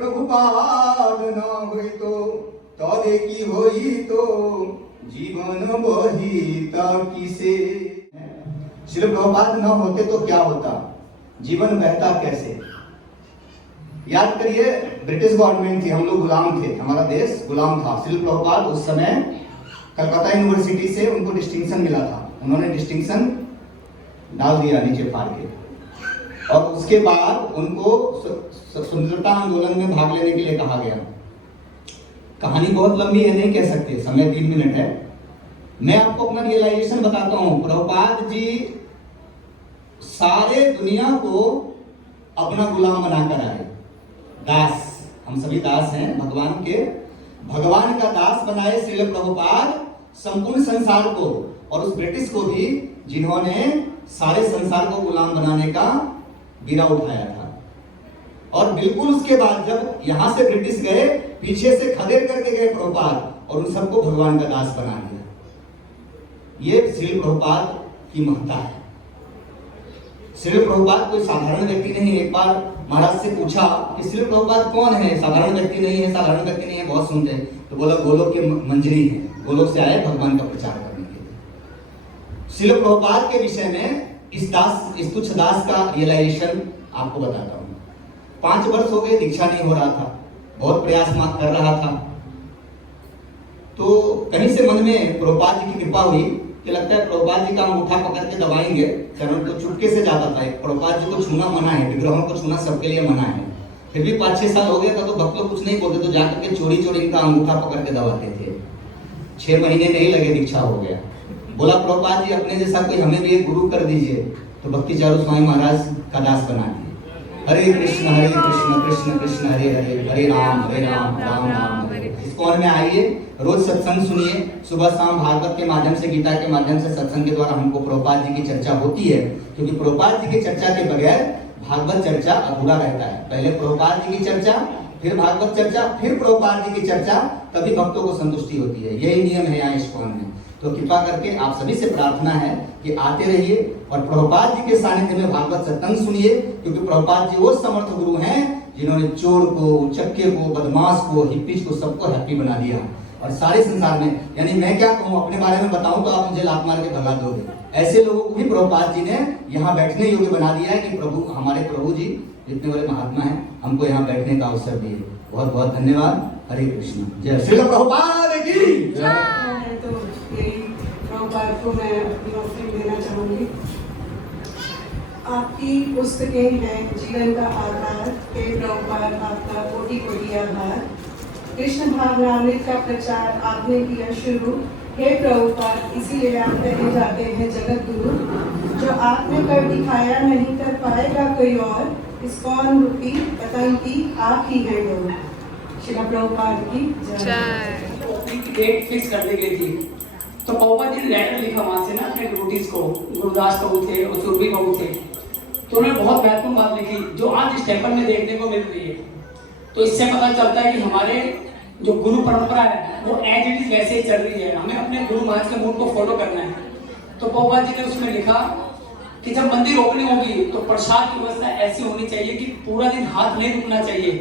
प्रभुपाद न होइतो तदे की होइतो जीवन बहिता किसे। श्रील प्रभुपाद न होते तो क्या होता, जीवन बहता कैसे। याद करिए, ब्रिटिश गवर्नमेंट थी, हम लोग गुलाम थे, हमारा देश गुलाम था। श्रील प्रभुपाद उस समय कलकत्ता यूनिवर्सिटी से उनको डिस्टिंक्शन मिला था, उन्होंने डिस्टिंक्शन डाल दिया नीचे फाड़ के, और उसके बाद उनको स्वतंत्रता आंदोलन में भाग लेने के लिए कहा गया। कहानी बहुत लंबी है, नहीं कह सकते, समय 3 मिनट है। मैं आपको अपना रियलाइजेशन बताता हूँ। प्रभुपाद जी सारे दुनिया को अपना गुलाम बनाकर आए, दास, हम सभी दास हैं भगवान के, भगवान का दास बनाए श्रील प्रभुपाद संपूर्ण संसार को, और उस ब्रिटिश को भी जिन्होंने सारे संसार को गुलाम बनाने का बीड़ा उठाया था। और बिल्कुल उसके बाद जब यहां से ब्रिटिश गए, पीछे से खदेड़ करके गए प्रभुपाद, और उन सबको भगवान का दास बना दिया। ये श्रील प्रभुपाद की महत्ता है। श्रील प्रभुपाद कोई साधारण व्यक्ति नहीं। एक बार महाराज से पूछा कि श्रील प्रभुपाद कौन है, साधारण व्यक्ति नहीं है, साधारण व्यक्ति नहीं है, बहुत सुनते हैं। तो बोला गोलोक के मंजरी है, गोलोक से आए भगवान का प्रचार करने के लिए। श्रील प्रभुपाद के विषय में इस तुच्छ दास का रियलाइजेशन आपको बताता हूँ। 5 वर्ष हो गए, दीक्षा नहीं हो रहा था, बहुत प्रयास कर रहा था। तो कहीं से मन में प्रभुपाद जी की कृपा हुई कि लगता है प्रभुपाद जी का अंगूठा पकड़ के दबाएंगे, चरण तो चुपके से जाता था। प्रभुपाद जी को छूना मना है, विग्रहों को छूना सबके लिए मना है। फिर भी 5-6 साल हो गया था, तो भक्त लोग कुछ नहीं बोलते, तो जाकर के चोरी चोरी इनका अंगूठा पकड़ के दबाते थे। 6 महीने नहीं लगे, दीक्षा हो गया। बोला प्रभुपाद जी अपने जैसा कोई हमें भी एक गुरु कर दीजिए, तो भक्ति चारू स्वामी महाराज का दास बना दिए। हरे कृष्ण कृष्ण कृष्ण हरे हरे, हरे राम राम राम हरे। इस कौन में आइए, रोज सत्संग सुनिए, सुबह शाम भागवत के माध्यम से, गीता के माध्यम से, सत्संग के द्वारा हमको प्रभुपाद जी की चर्चा होती है। क्योंकि प्रभुपाद जी की चर्चा के बगैर भागवत चर्चा अधूरा रहता है। पहले प्रभुपाद जी की चर्चा, फिर भागवत चर्चा, फिर प्रभुपाद जी की चर्चा, तभी भक्तों को संतुष्टि होती है। यही नियम है यहाँ इस्कॉन में। तो कृपा करके आप सभी से प्रार्थना है कि आते रहिए और प्रभुपाद जी के सानिध्य में भागवत सत्संग सुनिए। क्योंकि प्रभुपाद जी वो समर्थ गुरु हैं जिन्होंने चोर को, उचक्के को, बदमाश को, हिप्पीज को, सबको हैप्पी बना दिया। और सारे संसार में, यानी मैं क्या कहूँ, अपने बारे में बताऊं तो आप मुझे लात मार के भगा दोगे। ऐसे लोगों को भी प्रभुपाद जी ने यहाँ बैठने योग्य बना दिया है कि प्रभु, हमारे प्रभु जी जितने बड़े महात्मा हैं, हमको यहाँ बैठने का अवसर दिए। बहुत बहुत धन्यवाद। हरे कृष्ण। जय श्री प्रभुपाद की जय। तो प्रभुपाद को मैं अपनी ऑफरिंग देना चाहूंगी। आपकी पुस्तकें हैं जीवन का आधार, हे प्रभुपाद आपका कोटि कोटि आभार। कृष्ण भावनामृत का प्रचार आपने किया शुरू, हे प्रभुपाद इसीलिए आप कहे जाते हैं जगत गुरु। जो आपने कर दिखाया नहीं कर पाएगा कोई और, इस्कॉन रूपी पतंग की आप ही है डोर। श्रील प्रभुपाद की जय। डेट फिक्स कर दी गई थी, तो प्रभुपाद जी ने लेटर लिखा वहां से ना अपने डिवोटीज को, गुरुदास प्रभु थे और सुरभि प्रभु थे। तो उन्होंने बहुत महत्वपूर्ण बात लिखी जो आज इस टेम्पल में देखने को मिल रही है। तो इससे पता चलता है कि हमारे जो गुरु परंपरा है वो एज इट इज वैसे ही चल रही है। हमें अपने गुरु महाराज के मूल को फॉलो करना है। तो प्रभुपाद जी ने उसमें लिखा कि जब मंदिर ओपनिंग होगी तो प्रसाद की व्यवस्था ऐसी होनी चाहिए कि पूरा दिन हाथ नहीं रुकना चाहिए,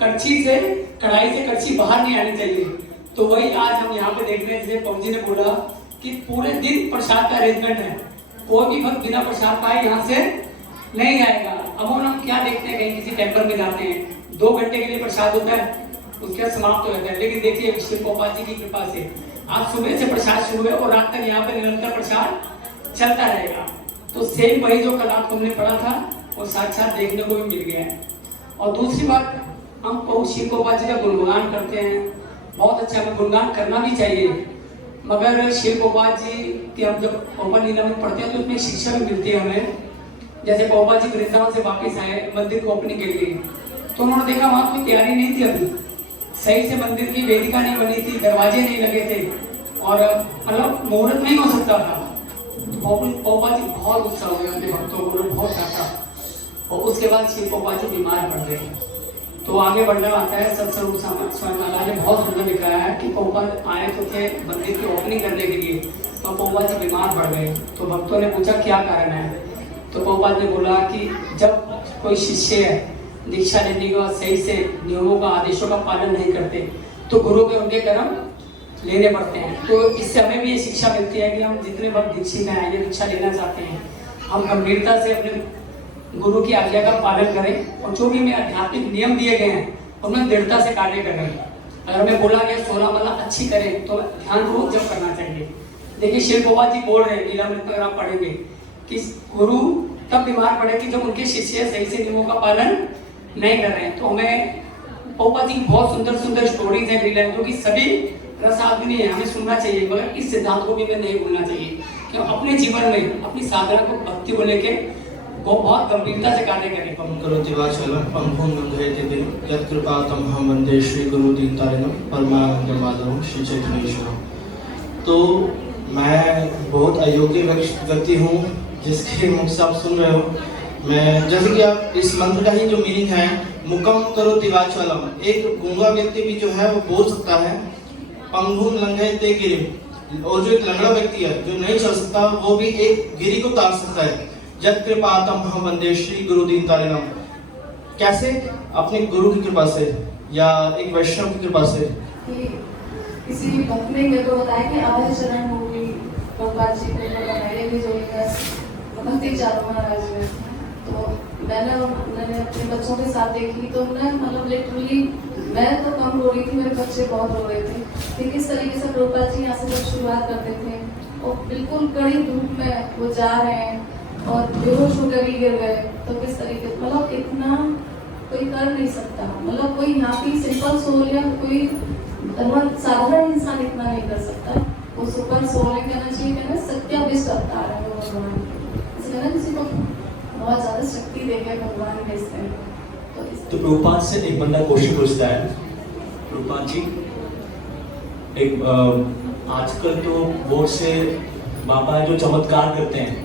कड़छी से, कढ़ाई से कड़छी बाहर नहीं आनी चाहिए। तो वही आज हम यहाँ पे देख रहे हैं, जैसे प्रभु जी ने बोला कि पूरे दिन प्रसाद का अरेंजमेंट है, कोई भी भक्त बिना प्रसाद पाए यहाँ से नहीं जाएगा। अब हम क्या देखते हैं, कहीं किसी टेम्पल में जाते हैं 2 घंटे के लिए प्रसाद होता है, उसके बाद समाप्त हो जाता है। लेकिन देखिए श्री प्रभुपाद जी की कृपा से आज सुबह से प्रसाद शुरू है और रात तक यहाँ पे निरंतर प्रसाद चलता रहेगा। तो सेम वही जो कल आपको हमने पढ़ा था वो साक्षात देखने को भी मिल गया है। और दूसरी बात, हम प्रभु श्री प्रभुपाद जी का गुणगान करते हैं, बहुत अच्छा, हमें गुणगान करना भी चाहिए। मगर श्री प्रभुपाद जी की हम जब प्रभुपाद लीला में पढ़ते हैं तो उसमें शिक्षा भी मिलती है हमें। जैसे प्रभुपाद जी वृंदावन से वापस आए मंदिर को ओपनिंग के लिए, तो उन्होंने देखा वहाँ कोई तैयारी नहीं थी, अभी सही से मंदिर की वेदिका नहीं बनी थी, दरवाजे नहीं लगे थे और मतलब मुहूर्त नहीं हो सकता था। प्रभुपाद जी बहुत गुस्सा हो गए, अपने भक्तों को बहुत डांटा। और उसके बाद श्री प्रभुपाद जी बीमार पड़ गए। तो आगे बढ़ना आता है सत्स्वरूप स्वामी महाराज ने बहुत सुंदर लिखा है कि प्रभुपाद आए तो थे मंदिर की ओपनिंग करने के लिए, तो प्रभुपाद जी बीमार पड़ गए। तो भक्तों ने पूछा क्या कारण है, तो प्रभुपाद ने बोला कि जब कोई शिष्य दीक्षा लेने के बाद सही से नियमों का, आदेशों का पालन नहीं करते तो गुरु के उनके कर्म लेने पड़ते हैं। तो इससे हमें भी ये शिक्षा मिलती है कि हम जितने वक्त दीक्षित हैं या दीक्षा लेना चाहते हैं, हम गंभीरता से अपने गुरु की आज्ञा का पालन करें और जो भी हमें आध्यात्मिक नियम दिए गए हैं उनमें दृढ़ता से कार्य करें। अगर हमें बोला गया 16 माला अच्छी करें तो ध्यानपूर्वक जब करना चाहिए। देखिए शिल गोपाल जी बोल रहे हैं लीलामृत में, अगर आप पढ़ेंगे कि गुरु तब बीमार पड़े कि जब उनके शिष्य सही से नियमों का पालन नहीं कर रहे हैं। तो हमें गोपाल जी बहुत सुंदर सुंदर स्टोरीज हैं लीला जो कि सभी रसाग्नि है, हमें सुनना चाहिए, मगर इस सिद्धांत को भी हमें नहीं भूलना चाहिए कि हम अपने जीवन में अपनी साधना को, भक्ति को लेके वो बहुत गंभीरता से कार्य करें। पम करोति वाचालं पंगुं लंघयते गिरिं यत्कृपातमहं वन्दे श्री गुरुदीनतारिणं परमानंद माधवं श्री चैतन्येश्वरं। तो मैं बहुत अयोग्य व्यक्ति हूँ जिसके मुख से आप सुन रहे हो। मैं जैसे कि आप इस मंत्र का ही जो मीनिंग है, मुकम करोति वाचालं, एक गूंगा व्यक्ति भी जो है वो बोल सकता है। पंगुं लंघयते गिरिं, और जो एक लंगड़ा व्यक्ति है जो नहीं चल सकता वो भी एक गिरी को तार सकता है। जत कृपातमहं वन्दे श्री गुरुदीनतारिणं, कैसे? अपने गुरु की कृपा से या एक वैष्णव की कृपा से। किसी भक्ति में तो बताया कि आधा चरण होगी प्रभुपाद जी को पहले भी जो भक्ति चालू महाराज में, तो मैंने अपने बच्चों के साथ देखी तो मैं मतलब लिटरली मैं तो कम रो रही थी, मेरे बच्चे बहुत रो रहे थे कि किस तरीके से प्रभुपाद जी यहाँ से जब शुरुआत करते थे और बिल्कुल कड़ी धूप में वो जा रहे हैं और बेहोश होकर ही गिर गए, तो किस तरीके मतलब इतना कोई कर नहीं सकता, मतलब कोई यहाँ की सिंपल सोल या कोई साधारण इंसान इतना नहीं कर सकता। वो सुपर सोल है, कहना चाहिए कहना सत्याविष्ट अवतार है वो भगवान, इसलिए ना किसी को बहुत ज्यादा शक्ति देके भगवान भेजते हैं। तो प्रभुपाद से एक बंदा क्वेश्चन पूछता है, प्रभुपाद जी एक आजकल तो बहुत से बाबा जो चमत्कार करते हैं,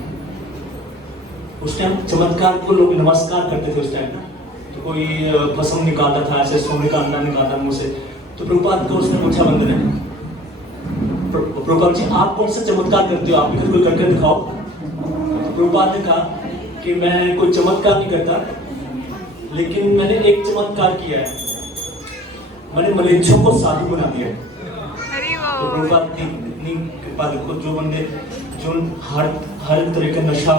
उस टाइम चमत्कार को लोग नमस्कार करते थे उस टाइम ना, तो कोई भस्म निकालता था, ऐसे सोने का अंडा निकालता मुंह से, तो प्रभुपाद को उसने पूछा बंदे ने, प्रभुपाद जी आप कौन सा चमत्कार करते हो, आप भी कोई करके दिखाओ। तो प्रभुपाद ने कहा कि मैं कोई चमत्कार नहीं करता, लेकिन मैंने एक चमत्कार किया है, मैंने मलेच्छों को साधु बना दिया। तो प्रभुपाद इतनी कृपा देखो, जो बंदे जो हर तरह का नशा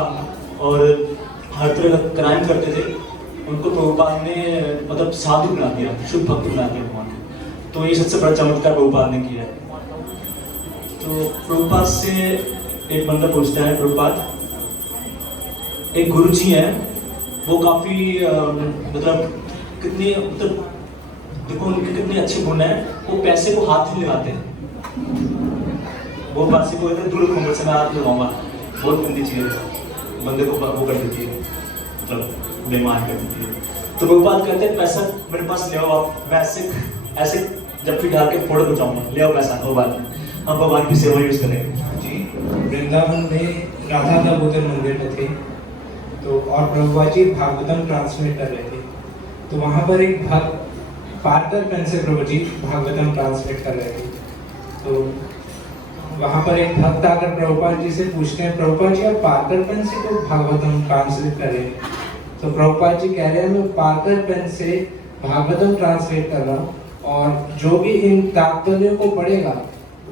और हर तरह का क्राइम करते थे उनको प्रभुपाद ने मतलब साधु बना दिया, शुद्ध भक्त बना दिया भगवान। तो ये सबसे बड़ा चमत्कार प्रभुपाद ने किया है। तो प्रभुपाद से एक बंदा पूछता है, प्रभुपाद एक गुरुजी हैं, वो काफी मतलब कितनी मतलब देखो उनके कितने अच्छे गुण है, वो पैसे को हाथ नहीं लगाते, वो बात से को दूर रखूंगा से मैं हाथ लगाऊंगा, बहुत गंदी चीज है, बंदे को वो कर देती है, मतलब बेईमान कर देती है। तो प्रभुपाद कहते हैं पैसा मेरे पास ले आओ आप, मैं ऐसे जब भी डाल के फोड़ बचाऊंगा, ले आओ पैसा, वो बात हम भगवान की सेवा यूज करेंगे। जी वृंदावन में राधा दामोदर मंदिर में थे तो और प्रभुपाद जी भागवतम ट्रांसलेट कर रहे थे, तो वहाँ पर एक भक्त पार्कर पेन से प्रभु जी भागवतम ट्रांसलेट कर रहे थे। तो वहाँ पर एक भक्त आकर प्रभुपाद जी से पूछते हैं, प्रभुपाद जी आप पार्कर पेन से तो भागवतम ट्रांसलेट कर रहे हैं? तो प्रभुपाद जी कह रहे हैं मैं पार्कर पेन से भागवतम ट्रांसलेट कर रहा हूँ और जो भी इन तात्पर्यों को पढ़ेगा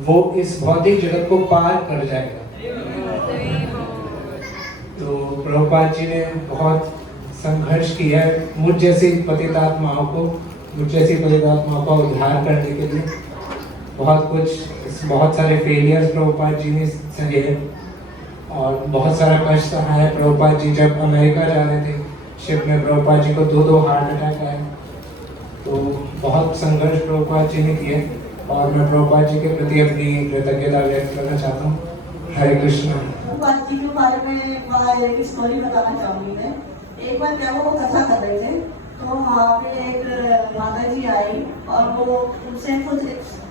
वो इस भौतिक जगत को पार कर जाएगा। तो प्रभुपाद जी ने बहुत संघर्ष किया है मुझ जैसी पतितात्माओं का उद्धार करने के लिए। बहुत सारे फेलियर्स प्रभुपाद जी ने सहे और बहुत सारा कष्ट सहा है। प्रभुपाद जी जब अमेरिका जा रहे थे शिप में, प्रभुपाद जी को 2 हार्ट अटैक आए, तो बहुत संघर्ष प्रभुपाद जी ने किए और मैं प्रभुपाद जी के प्रति अपनी कृतज्ञता व्यक्त करना चाहता हूँ। हरे कृष्णा। प्रभुपाद जी के बारे में बड़ा एक स्टोरी बताना चाहूँगी मैं। एक बार क्या वो कथा कर रहे थे तो वहाँ पे एक माता जी आई और वो उनसे खुद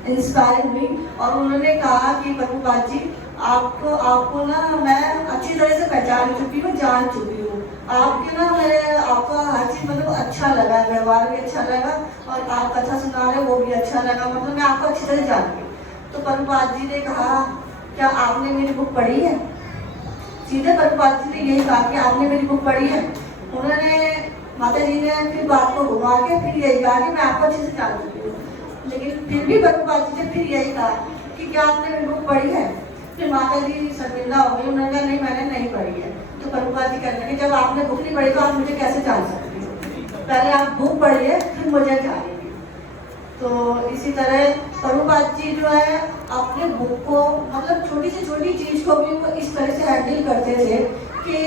इंस्पायर हुई और उन्होंने कहा कि प्रभुपाद जी आपको ना मैं अच्छी तरह से पहचान चुकी हूँ, जान चुकी हूँ, आपके ना आपका हर चीज मतलब अच्छा लगा, व्यवहार भी अच्छा लगा और आप कथा सुना रहे वो भी अच्छा लगा, मतलब मैं आपको अच्छी तरह जानती हूँ। तो प्रभुपाद जी ने कहा क्या आपने मेरी बुक पढ़ी है? सीधे प्रभुपाद जी ने यही कहा कि आपने मेरी बुक पढ़ी है? उन्होंने माता जी ने फिर बात को घुमा के फिर यही कहा कि मैं आपको अच्छे से जान चुकी हूँ, लेकिन फिर भी प्रभुपाद जी ने फिर यही कहा कि क्या आपने बुक पढ़ी है? फिर माता जी शर्मिंदा हो गई, उन्होंने कहा नहीं मैंने नहीं पढ़ी है। तो प्रभुपाद जी कहते हैं कि जब आपने बुक नहीं पढ़ी तो आप मुझे कैसे जान सकती हो? पहले आप बुक पढ़िए फिर मुझे जानिए। तो इसी तरह प्रभुपाद जी जो है अपने बुक को मतलब छोटी से छोटी चीज को भी वो इस तरह से हैंडल करते थे कि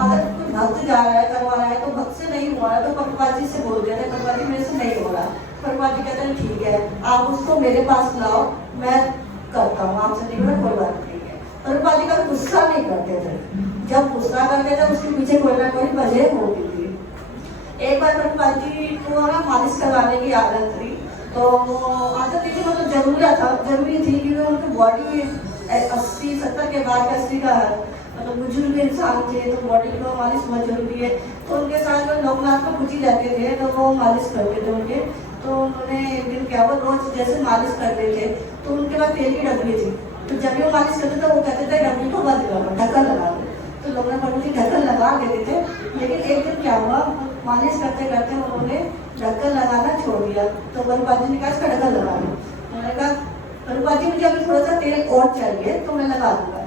अगर कोई भक्त जा रहा है करवा रहा है तो भक्त से नहीं हो रहा तो प्रभुपाद जी से बोल देते प्रभुपाद जी मेरे से नहीं हो रहा। प्रभुपाद जी कहते हैं ठीक है आप उसको मेरे पास लाओ मैं करता हूँ, आपसे नहीं हो रहा कोई बात नहीं है। प्रभुपाद जी का गुस्सा नहीं करते थे, जब गुस्सा करते थे उसके पीछे कोई ना कोई वजह होती थी। एक बार प्रभुपाद जी को ना मालिश करवाने की आदत थी, तो आदत थी मतलब जरूरी थी क्योंकि उनकी बॉडी 80-70 के बाद 80 का मतलब बुजुर्ग इंसान थे तो बॉडी को मालिश बहुत जरूरी है। तो उनके साथ जो लोकनाथ में पूजी जाते थे तो वो मालिश करते थे उनके। तो उन्होंने एक दिन क्या वो रोज जैसे मालिश करते थे तो उनके पास तेल की डब्बी थी, तो जब भी वो मालिश करते थे वो कहते थे डब्बी को बंद करो ढक्कन लगा दो। तो लोकनाथ प्रभु जी ढक्कन लगा देते थे, लेकिन एक दिन क्या हुआ मालिश करते करते उन्होंने ढक्कन लगाना छोड़ दिया। तो प्रभुपाद जी ने कहा इसका ढक्कन लगा दो। उन्होंने कहा प्रभुपाद जी मुझे अभी थोड़ा सा तेल और चाहिए तो मैं लगा दूंगा।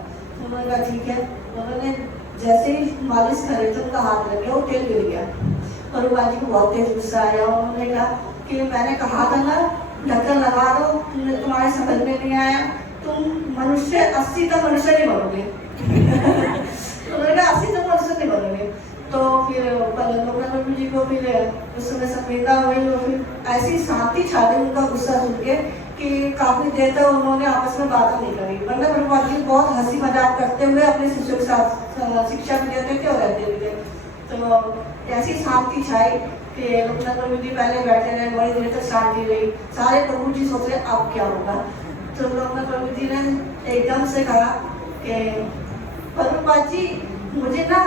उन्होंने कहा ठीक है। उन्होंने जैसे ही मालिश करे तो उनका हाथ लग गया वो तेल गिर गया। प्रभुपाद जी को बहुत तेज गुस्सा आया। उन्होंने कहा कि मैंने कहा था ना ढक्कन लगा दो, तुम्हारे समझ में नहीं आया, तुम मनुष्य 80 तक मनुष्य नहीं बनोगे। उन्होंने कहा 80 तक मनुष्य नहीं बनोगे। तो फिर लोकनाथ प्रभु जी को फिर उस समय संवेदना हुई और फिर ऐसी शांति छा गई उनका गुस्सा सुन के कि काफी देर तक उन्होंने आपस में बात नहीं करी। वरना प्रभुपाद जी बहुत हंसी मजाक करते हुए अपने शिष्यों के साथ शिक्षा भी देते थे और रहते भी थे। तो ऐसी शांति छाई कि लोकनाथ प्रभु जी पहले बैठे रहे, बड़ी देर तक शांति रही। सारे प्रभु जी सोच रहे अब क्या होगा। तो लोकनाथ प्रभु जी ने एकदम से कहा कि प्रभुपाद जी मुझे ना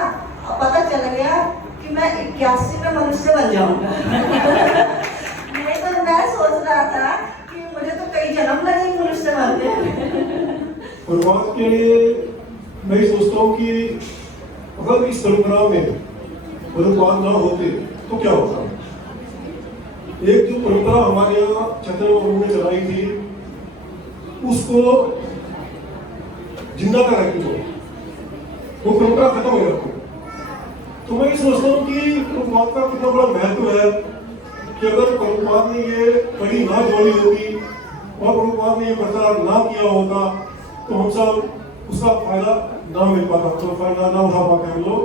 पता चल गया कि मैं 81 में मनुष्य बन जाऊंगा। नहीं तो मैं सोच रहा था कि मुझे तो कई जन्म लगे मनुष्य बनने। प्रभुपाद के लिए मैं सोचता हूँ कि अगर इस परंपरा में प्रभुपाद ना होते तो क्या होता। एक जो परंपरा हमारे यहाँ चैतन्य प्रभु ने चलाई थी उसको जिंदा कर रखी वो परंपरा खत्म हो जाती। तो मैं ये सोचता हूँ कि प्रभुपाद का कितना बड़ा महत्व है कि अगर प्रभुपाद ने ये कड़ी ना जोड़ी होती और प्रभुपाद ने ये प्रचार ना किया होता तो हम सब उसका फायदा ना मिल पाता, तो फायदा ना उठा पाते हम लोग।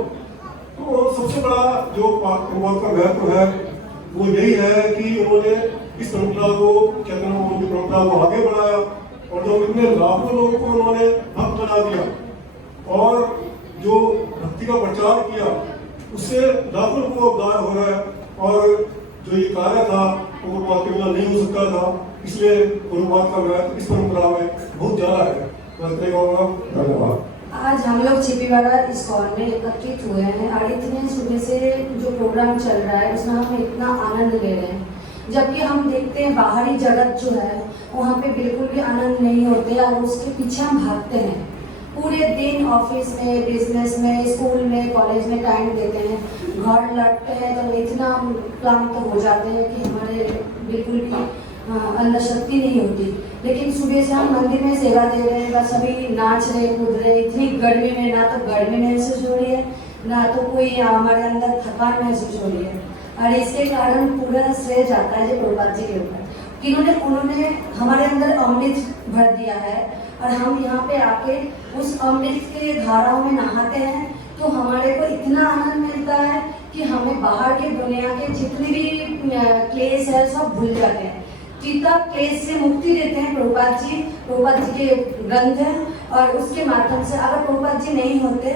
तो सबसे बड़ा जो प्रभुपाद का महत्व है वो यही है कि उन्होंने इस परंपरा को चैतन्य की परंपरा को आगे बढ़ाया और जो इतने लाखों लोगों को उन्होंने भक्त बना दिया और जो भक्ति का प्रचार किया उससे लाखों को उद्धार हो रहा है। और जो ये कार्य था वो प्रभुपाद के बिना नहीं हो सकता था, इसलिए प्रभुपाद का महत्व इस परंपरा में बहुत ज्यादा है। धन्यवाद। आज हम लोग छिपीवाड़ा इस्कॉन में एकत्रित हुए हैं और इतने सुबह से जो प्रोग्राम चल रहा है उसमें हम इतना आनंद ले रहे हैं, जबकि हम देखते हैं बाहरी जगत जो है वहाँ पे बिल्कुल भी आनंद नहीं होते और उसके पीछे हम भागते हैं। पूरे दिन ऑफिस में, बिजनेस में, स्कूल में, कॉलेज में टाइम देते हैं, घर लौटते हैं तो इतना क्लांत हो जाते हैं कि हमारे बिल्कुल भी अंदर शक्ति नहीं होती। लेकिन सुबह से हम मंदिर में सेवा दे रहे हैं, बस अभी नाच रहे कूद रहे। इतनी गर्मी में ना तो गर्मी महसूस हो रही है ना तो कोई हमारे अंदर थकान महसूस हो रही है। और इसके कारण पूरा श्रेय जाता है प्रभुपाद जी के ऊपर कि उन्होंने हमारे अंदर अमृत भर दिया है और हम यहाँ पे आके उस अमृत के धाराओं में नहाते हैं तो हमारे को इतना आनंद मिलता है कि हमें बाहर के दुनिया के जितने भी क्लेश है सब भूल जाते हैं। चिता क्लेश से मुक्ति देते हैं प्रभुपाद जी के ग्रंथ हैं और उसके माध्यम से अगर प्रभुपाद जी नहीं होते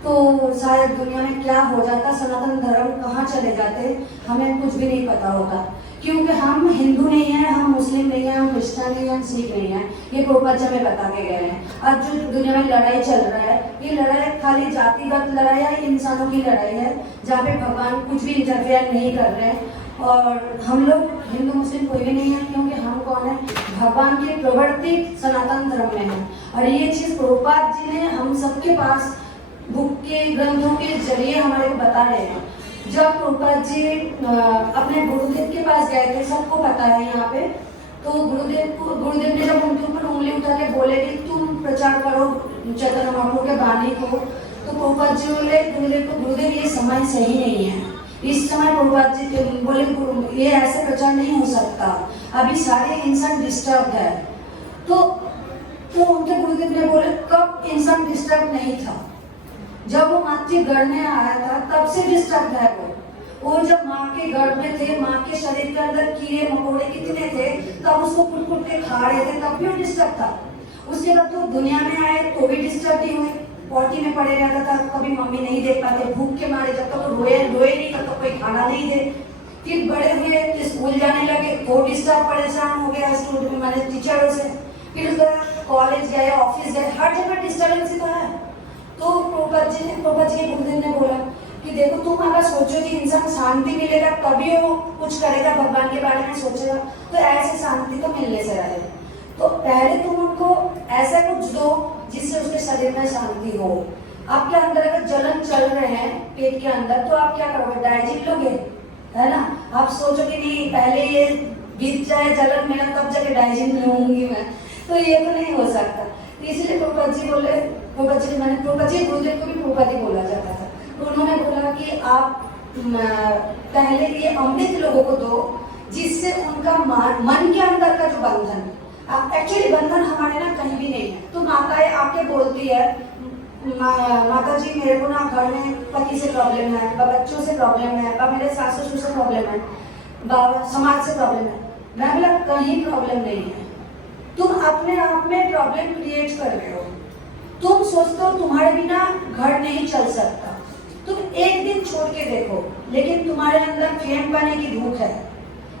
तो शायद दुनिया में क्या हो जाता, सनातन धर्म कहाँ चले जाते, हमें कुछ भी नहीं पता होता। क्योंकि हम हिंदू नहीं हैं, हम मुस्लिम नहीं हैं, हम क्रिश्चियन नहीं हैं, हम सिख नहीं हैं, ये प्रभुपाद जी हमें बता के गए हैं। आज जो दुनिया में लड़ाई चल रहा है ये लड़ाई खाली जातिगत लड़ाई है, इंसानों की लड़ाई है जहाँ पे भगवान कुछ भी इंटरफेयर नहीं कर रहे हैं। और हम लोग हिंदू मुस्लिम कोई भी नहीं है क्योंकि हम कौन है, भगवान के प्रवर्तित सनातन धर्म में है। और ये चीज़ प्रभुपाद जी ने हम सबके पास बुक के ग्रंथों के जरिए हमारे को बता रहे हैं। जब प्रभुपाद जी अपने गुरुदेव के पास गए थे, सबको पता है यहाँ पे, तो गुरुदेव ने जब उनके ऊपर उंगली उठा के बोले कि तुम प्रचार करो चैतन्य महाप्रभु के वाणी को, तो प्रभुपाद जी बोले गुरुदेव को, गुरुदेव ये समय सही नहीं है, इस समय प्रभुपाद जी बोले ये ऐसे प्रचार नहीं हो सकता, अभी सारे इंसान डिस्टर्ब है। तो उनके गुरुदेव ने बोले कब इंसान डिस्टर्ब नहीं था, जब वो माँ के गर्भ में आया था तब से डिस्टर्ब है वो जब माँ के गर्भ में थे, माँ के शरीर के अंदर कीड़े मकोड़े कितने थे, तब उसको कुट के खा रहे थे, तब भी वो डिस्टर्ब था। उसके बाद तो दुनिया में आए तो भी डिस्टर्ब ही हुए, पॉटी में पड़े रहता था, तो कभी मम्मी नहीं देख पाते, भूख के मारे, जब तक तो रोए नहीं तब तक कोई खाना नहीं दे। फिर बड़े हुए तो स्कूल जाने लगे, तो डिस्टर्ब परेशान हो गया स्टूडेंट मैंने टीचरों से, फिर उसके बाद कॉलेज गए, ऑफिस गए, हर जगह डिस्टर्बेंस ही तो है। तो प्रभुपाद जी के गुरुदेव ने बोला कि देखो तुम अगर सोचो कि इंसान शांति मिलेगा तभी वो कुछ करेगा, भगवान के बारे में सोचेगा, तो ऐसी शांति तो मिलने से रहे। तो पहले तुम उनको ऐसा कुछ दो जिससे उसके शरीर में शांति हो। आपके अंदर अगर जलन चल रहे हैं पेट के अंदर, तो आप क्या करोगे, डाइजिन लोगे, है ना। आप सोचो कि नहीं पहले ये बीत जाए जलन मेरा तब जाके डाइजिन लूंगी मैं, तो ये तो नहीं हो सकता। तो इसलिए प्रभुपाद जी बोले, प्रभुपाद जी गुरुदेव को भी प्रभुपाद जी बोला जाता था, तो उन्होंने बोला कि आप पहले ये अमृत लोगों को दो जिससे उनका मन के अंदर का जो बंधन, एक्चुअली बंधन हमारे ना कहीं भी नहीं है। तो माताएं आके बोलती है माता जी मेरे को ना घर में पति से प्रॉब्लम है, बच्चों से प्रॉब्लम है, मेरे सास ससुर से प्रॉब्लम है, समाज से प्रॉब्लम है। मैं बोला कहीं प्रॉब्लम नहीं है, तुम अपने आप में प्रॉब्लम क्रिएट कर रहे हो। तुम सोचते हो तुम्हारे बिना घर नहीं चल सकता, तुम एक दिन छोड़ के देखो, लेकिन तुम्हारे अंदर फेम पाने की भूख है,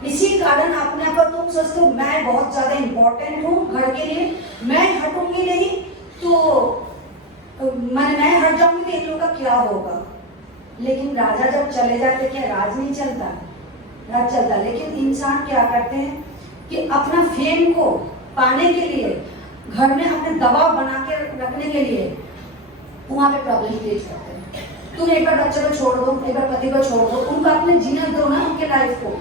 इसी कारण अपने पर तुम सोचते हो मैं बहुत ज्यादा इंपॉर्टेंट हूँ घर के लिए, मैं हटूंगी नहीं तो मैं हट जाऊंगी तो इन लोगों का क्या होगा। लेकिन राजा जब चले जाते क्या राज नहीं चलता, राज चलता। लेकिन इंसान क्या करते हैं कि अपना फेम को पाने के लिए घर में अपने दबाव बना के रखने के लिए वहां पे प्रॉब्लम क्रिएट करते हैं। तुम एक बार बच्चे को छोड़ दो, एक बार पति को छोड़ दो, उनको अपने जीने दो ना उनके लाइफ को,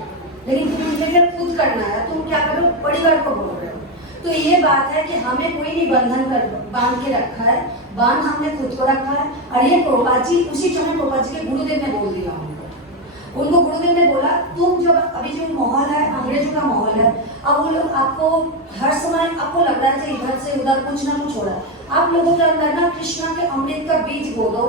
लेकिन तुम उनके लिए खुद करना है, तुम क्या करो परिवार को बोल रहे हो। तो ये बात है कि हमें कोई नहीं बंधन कर बांध के रखा है, बांध हमने खुद को रखा है। और ये प्रभुपाद जी उसी समय प्रभुपाद जी के गुरुदेव ने बोल दिया उनको गुरुदेव ने बोला तुम जब अभी जो माहौल है अंग्रेजों का माहौल है, अब वो लोग आपको हर समय आपको लग रहा है इधर से उधर कुछ ना कुछ हो रहा है, आप लोगों के अंदर ना कृष्णा के अमृत का बीज बो दो,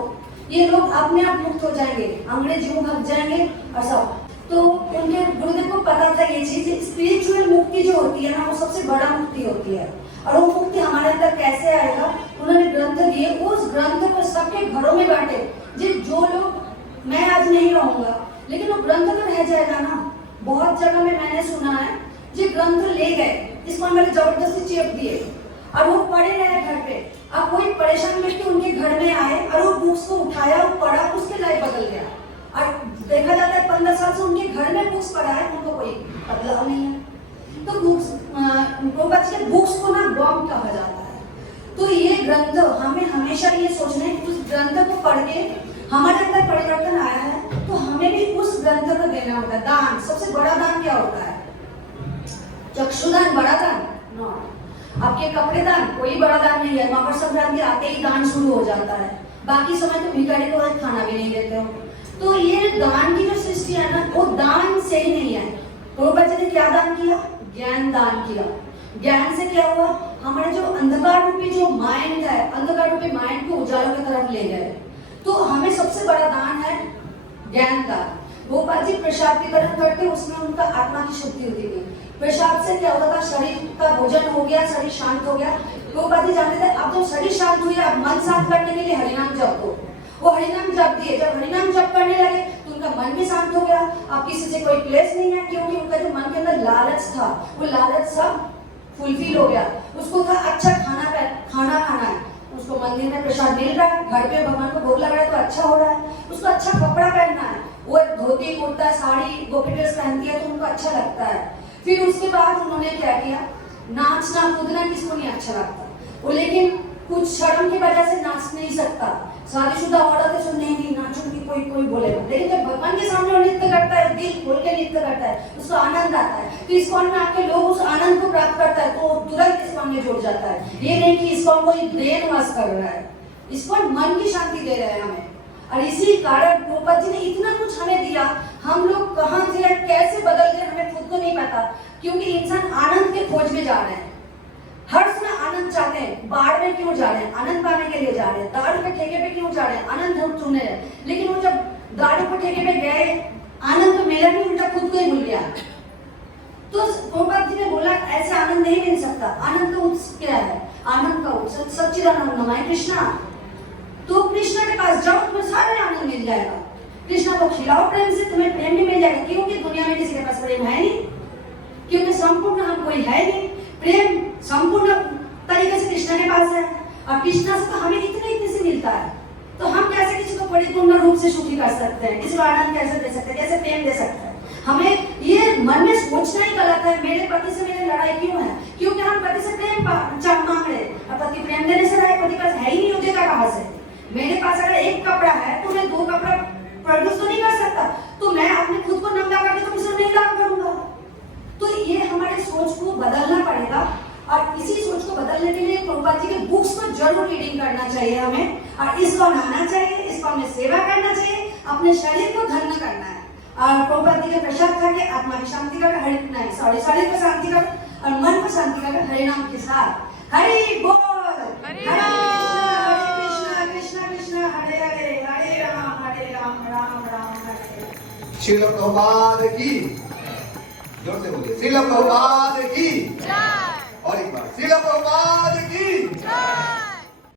ये लोग अपने आप मुक्त हो जाएंगे, अंग्रेज युग हट जाएंगे और सब। तो उनके गुरुदेव को पता था ये चीज, स्पिरिचुअल मुक्ति जो होती है ना वो सबसे बड़ा मुक्ति होती है। और वो मुक्ति हमारे अंदर कैसे आएगा, उन्होंने ग्रंथ दिए, उस ग्रंथ को सबके घरों में बांटे। जो लोग मैं आज नहीं रहूंगा लेकिन वो ग्रंथ तो रह जाएगा ना। बहुत जगह में मैंने सुना है जो ग्रंथ ले गए, इसको मैंने जबरदस्ती चेप दिए और वो पढ़े रहे घर पे। अब कोई परेशान व्यक्ति उनके घर में आए और वो बुक्स को उठाया और पढ़ा, उसके लाइफ बदल गया। और देखा जाता है 15 साल से उनके घर में बुक्स पढ़ा है, उनको कोई बदलाव नहीं है। तो बुक्स के बुक्स को ना बॉम्ब कहा जाता है। तो ये ग्रंथ हमें हमेशा ये सोचना है कि उस ग्रंथ को पढ़ के हमारे अंदर परिवर्तन आया है तो हमें भी उस ग्रंथ को देना होता है। दान, सबसे बड़ा दान क्या होता है? चक्षुदान बड़ा दान? नो। आपके कपड़े दान कोई बड़ा दान नहीं है। मकर संक्रांति आते ही दान शुरू हो जाता है, बाकी समय तो भिखारी को खाना भी नहीं देते हो। तो ये दान की जो सृष्टि है ना वो दान से ही नहीं है। प्रभुपाद जी ने क्या दान किया? ज्ञान दान किया। ज्ञान से क्या हुआ? हमारे जो अंधकार रूपी जो माइंड है, अंधकार रूपी माइंड को उजालों की तरफ ले गए। तो हमें सबसे बड़ा दान है ज्ञान दान। प्रभुपाद जी प्रसाद वितरण करते, उसमें उनका आत्मा की शुद्धि होती थी। प्रसाद से क्या होता था? शरीर का भोजन हो गया, शरीर शांत हो गया। प्रभुपाद जी जानते थे अब तो शरीर शांत हुई, अब मन शांत करने के लिए हरिनाम जप दो। वो हरिनाम जप दिए, जब हरिनाम जप करने लगे तो उनका मन भी शांत हो गया। अब किसी से कोई क्लेश नहीं है, क्योंकि उनका जो मन के अंदर लालच था वो लालच सब फुलफिल हो गया। उसको था अच्छा खाना खाना है, उसको मंदिर में प्रसाद मिल रहा है, घर पे भगवान को भोग लग रहा है तो अच्छा हो रहा है। उसको अच्छा कपड़ा पहनना है, वो धोती कुर्ता साड़ी गोपी ड्रेस पहनती है तो उनको अच्छा लगता है। फिर उसके बाद उन्होंने क्या किया? नाचना कूदना किसको नहीं अच्छा लगता वो, लेकिन कुछ शर्म की वजह से नाच नहीं सकता, शादीशुदा औरत है, नहीं नहीं नाचूंगी, कोई कोई बोलेगा, लेकिन जब भगवान के सामने वो नृत्य करता है, दिल खोल के नृत्य करता है, उसको आनंद आता है, तो इस्कॉन में आके लोग उस आनंद को प्राप्त करता है, तो तुरंत इस्कॉन में जुड़ जाता है। ये नहीं कि इस्कॉन कोई ब्रेन वॉश कर रहा है, इस्कॉन मन की शांति दे रहे हैं हमें। और इसी कारण प्रभुपाद जी ने इतना कुछ हमें दिया, हम लोग कहाँ थे और कैसे बदल गए हमें खुद को नहीं पता, क्योंकि इंसान आनंद के खोज में जा रहे हैं, हर्ष में आनंद चाहते हैं, बाढ़ में क्यों जा रहे हैं, आनंद पाने के लिए जा रहे हैं, दारू के ठेके पे क्यों जा रहे हैं, आनंद ढूंढने रहे, लेकिन वो जब दारू के ठेके पे गए, आनंद तो मिला नहीं, उल्टा खुद को ही भूल गया। तो प्रभुपाद जी ने बोला ऐसे आनंद नहीं मिल सकता। आनंद का उत्स क्या है? आनंद का उत्स सच्चिदानंदमय कृष्णा। तो कृष्णा के पास जाओ, तुम्हें सारा आनंद मिल जाएगा। कृष्णा को खिलाओ प्रेम से, तुम्हें प्रेम भी मिल जाएगा, क्योंकि दुनिया में किसी के पास प्रेम है नहीं, क्योंकि संपूर्ण हम कोई है नहीं। प्रेम संपूर्ण तरीके से कृष्णा के पास है, और कृष्णा से तो हमें इतने से मिलता है, तो हम कैसे किसी को परिपूर्ण रूप से सुखी कर सकते हैं, किसी को आनंद कैसे दे सकते हैं, कैसे प्रेम दे सकते हैं? हमें ये मन में सोचना ही गलत है, मेरे पति से मेरी लड़ाई क्यों है? क्योंकि हम पति से प्रेम मांग रहे, और पति प्रेम देने से रहे, पति पास है ही नहीं, उदेगा कहाँ से? मेरे पास अगर एक कपड़ा है तो मैं 2 कपड़ा प्रोड्यूस तो नहीं कर सकता, तो मैं अपने खुद को नंगा करके तो किसी को नहीं लाभ करूंगा। तो ये हमारे सोच को बदलना पड़ेगा, और इसी सोच को बदलने के लिए प्रभुपाद जी के बुक्स को जरूर रीडिंग करना चाहिए हमें, और इसको आना चाहिए, इसको हमें सेवा करना चाहिए, अपने शरीर को धन्य करना है। और प्रभुपाद जी के प्रसाद खा के आत्मा की शांति कर, शरीर को शांति कर और मन को शांति कर, हरि नाम के साथ हरि बोल, हरे कृष्णा कृष्णा कृष्णा हरे हरे, हरे राम राम राम हरे। श्रील प्रभुपाद की, जोर से बोलिए, श्रील प्रभुपाद की, और एक बार श्रील प्रभुपाद की।